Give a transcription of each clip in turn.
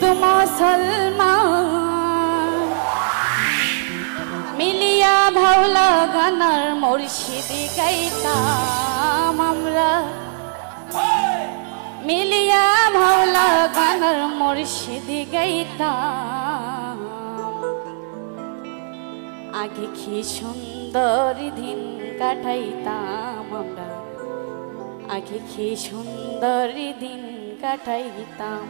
হিন্দু মুসলমান মিলিয়া ভাওলা গানার মুর্শিদি গাইতাম আমরা, মিলিয়া ভাওলা গানার মুর্শিদি গাইতাম। আগে কি সুন্দর দিন কাটাইতাম আমরা, আগে কি সুন্দর দিন কাটাইতাম।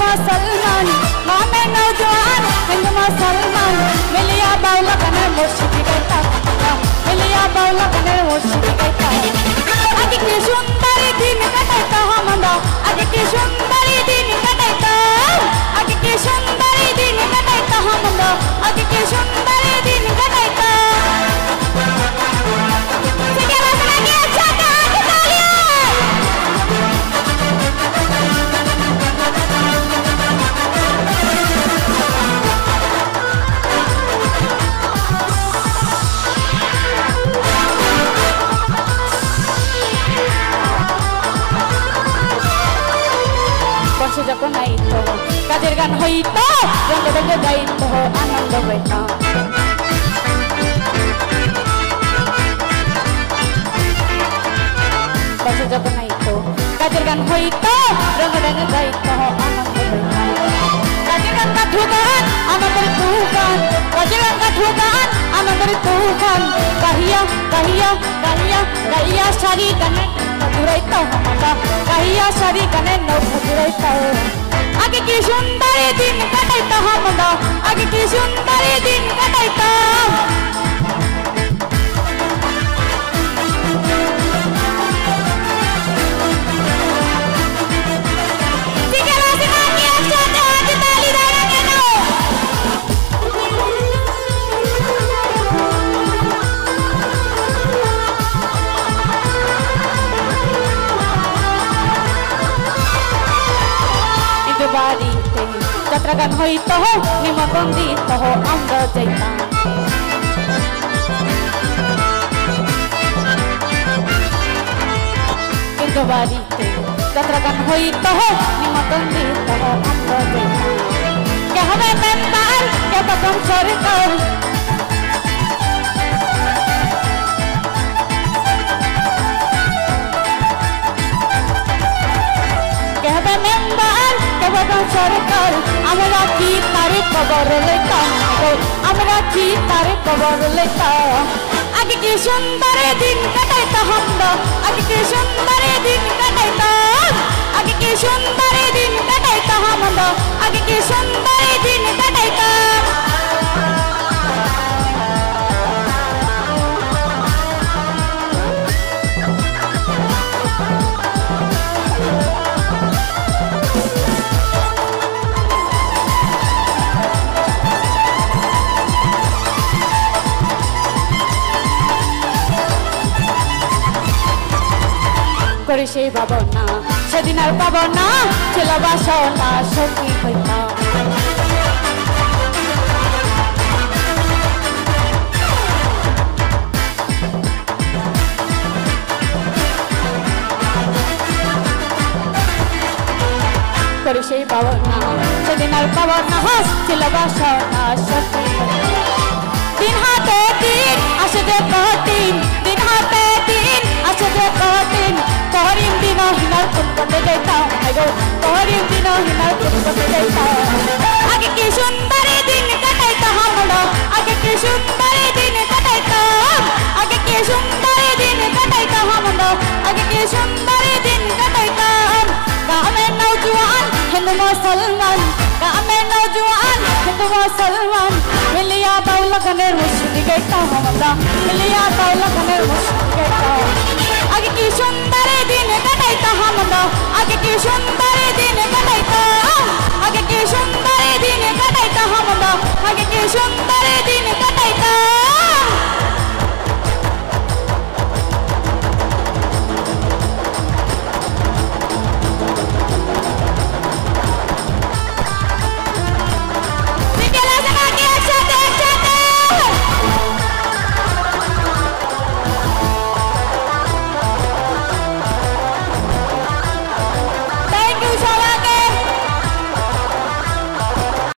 मुसलमान मामे नौजवान हिंदू मुसलमान मिलिया बाउला कने मुर्शिदी गाइता, मिलिया बाउला कने मुर्शिदी गाइता। आगे की सुंदरी दिन कटाइता हमरा, आगे की सुंदरी दिन कटाइता, आगे की सुंदरी दिन कटाइता हमरा, आगे की सुंदरी दिन कटाइता। যখন আইতো কাজের গান হইতো, রঙে রঙে গাইতো, আনন্দ পাইতাম। বসে যখন আইতো কাজের গান হইতো, রঙে রঙে গাইতো, আনন্দ পাইতাম। কাজের গান কাঠু গান আমাদের তুফান, কাজের গান কাঠু গান আমাদের তুফান। গাহিয়া গাহিয়া গাহিয়া গাহিয়া সারি গানে ঘুরাইতো আমরা, গাহিয়া সারি গানে নৌকা ঘুরাইতো। আগে কি সুন্দর দিন কাটাইতো আমরা, আগে কি সুন্দর দিন কাটাইতো। বাড়িতে যাত্রা গান হইতো, নিমন্ত্রণ দিত আমরা যাইতাম। কিন্তু বাড়িতে যাত্রা গান হইতো, নিমন্ত্রণ দিত আমরা যাইতাম। কে হবে মেম্বার, কে তখন সরকার, কে হবে মেম্বার, কে হবে সরকার। আমরা কি তার খবর লইতাম, আমরা কি তার খবর লইতাম। আগে কি সুন্দর দিন কাটাইতাম আমরা, আগে কি সুন্দর দিন কাটাইতাম, আগে কি সুন্দর দিন কাটাইতাম আমরা, আগে কি সুন্দর দিন কাটাইতাম। করে সেই পাবো না, সেদিন আর পাবো না, ছিল বাসনা সত্যি হইতাম। করে সেই পাবো না, সেদিন আর পাবো না, ছিল বাসনা সত্যি হইতাম। দিন হাতে দিন আসে যে কঠিন, দিন হাতে দিন আসে যে কঠিন। তোহরিম দিন হিনার কোন পথে যাইতাম, তোহরিম দিন হিনার কোন পথে যাইতাম। আগে কি সুন্দর দিন কাটাইতাম আমরা, আগে কি সুন্দর দিন কাটাইতাম, আগে কি সুন্দর দিন কাটাইতাম আমরা, আগে কি সুন্দর দিন কাটাইতাম। গ্রামের নৌজওয়ান হিন্দু মুসলমান, গ্রামের নৌজওয়ান হিন্দু মুসলমান মিলিয়া বাউলা গানের মুর্শিদি গাইতাম আমরা, মিলিয়া বাউলা গানের মুর্শিদি গাইতাম। আগে কি সুন্দর দিন কাটাইতাম আমরা, আগে কি সুন্দর দিন কাটাইতাম, আগে কি সুন্দর দিন কাটাইতাম আমরা, আগে কি সুন্দর